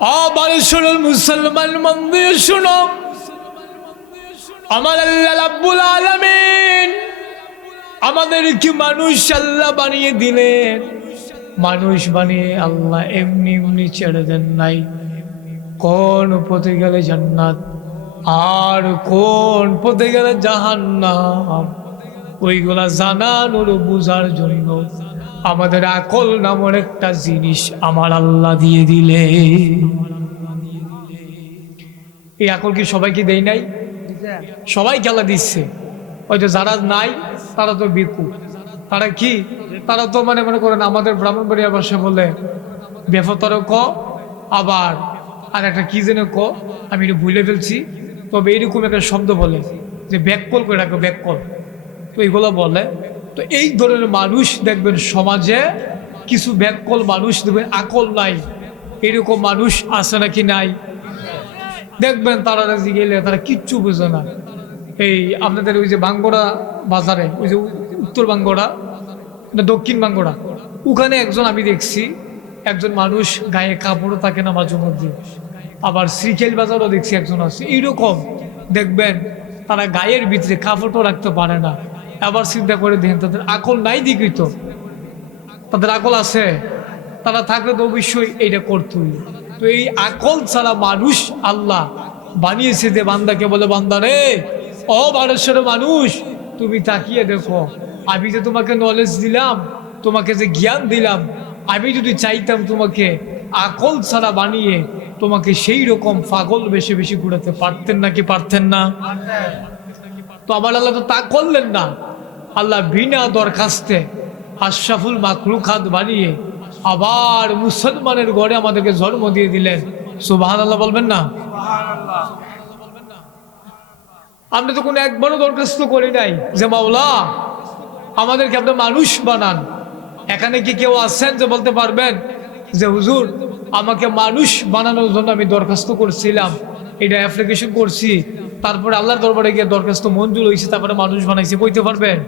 আবার শুনুন মুসলমান মন দিয়ে শুনো, আমার আল্লাহ রাব্বুল আলামিন আমাদের কি মানুষ আল্লাহ বানিয়ে দিলেন। মানুষ বানিয়ে আল্লাহ এমনি এমনি ছেড়ে দেন নাই। কোন পথে গেলে জান্নাত আর কোন পথে গেলে জাহান্নাম, ওইগুলা জানানোর বুঝার জন্য আমাদের আকল নামের একটা জিনিস আমার আল্লাহ দিয়ে দিলে। এই আকল কি সবাইকে দেয় নাই? সবাই খেলা দিচ্ছে। হয়তো যারা নাই তারা তো বিকু, তারা কি, তারা তো মনে করেন আমাদের ব্রাহ্মণবাড়িয়া ভাষা বলে বেফতর ক, আবার আর একটা কি যেন ক, আমি এটা ভুলে ফেলছি। তবে এইরকম একটা শব্দ বলে যে ব্যাককল করে রাখো, ব্যাককল, তো এইগুলো বলে। তো এই ধরনের মানুষ দেখবেন সমাজে কিছু ব্যাককল মানুষ দেখবেন, আকল নাই, এরকম মানুষ আছে নাকি নাই? দেখবেন তারা গেলে তারা কিচ্ছু বোঝে না। এই আপনাদের ওই যে বাঙ্গোড়া বাজারে, ওই যে উত্তর বাঙ্গোড়া না দক্ষিণ বাঙ্গোড়া, ওখানে একজন আমি দেখছি, একজন মানুষ গায়ে কাপড়ও থাকে না মাঝে মধ্যে। আবার শ্রীখেল বাজারও দেখছি একজন আছে এইরকম, দেখবেন তারা গায়ের ভিতরে কাপড়ও রাখতে পারে না। আবার চিন্তা করে দেখেন তাদের আকল নাই দিকই তো, তাদের আকল আছে, তারা থাকলে তো অবশ্যই এইটা করতই। তো এই আকল ছাড়া মানুষ আল্লাহ বানিয়েছে যে বান্দাকে বলে, বান্দা রে ও মানুষের মানুষ, তুমি তাকিয়ে দেখো, আমি যে তোমাকে নলেজ দিলাম, তোমাকে যে জ্ঞান দিলাম, আমি যদি চাইতাম তোমাকে আকল ছাড়া বানিয়ে তোমাকে সেই রকম পাগল বেশি বেশি ঘুরাতে পারতেন নাকি পারতেন না? তো আমার আল্লাহ তো তা করলেন না। আল্লাহ বিনা দরখাস্তে আশরাফুল মাখলুকাত বানিয়ে আবার মুসলমানের ঘরে আমাদেরকে জন্ম দিয়ে দিলেন। সুবহানাল্লাহ বলবেন না? আমরা তো কোনো একবারও দরখাস্ত করি নাই যে মাওলা আমাদেরকে আপনি মানুষ বানান। এখানে কি কেউ আছেন যে বলতে পারবেন যে হুজুর আমাকে মানুষ বানানোর জন্য আমি দরখাস্ত করছিলাম, এটা অ্যাপ্লিকেশন করছি, তারপরে আল্লাহর দরবারে গিয়ে দরখাস্ত মঞ্জুর হয়েছে, তারপরে মানুষ বানাইছে, বলতে পারবেন?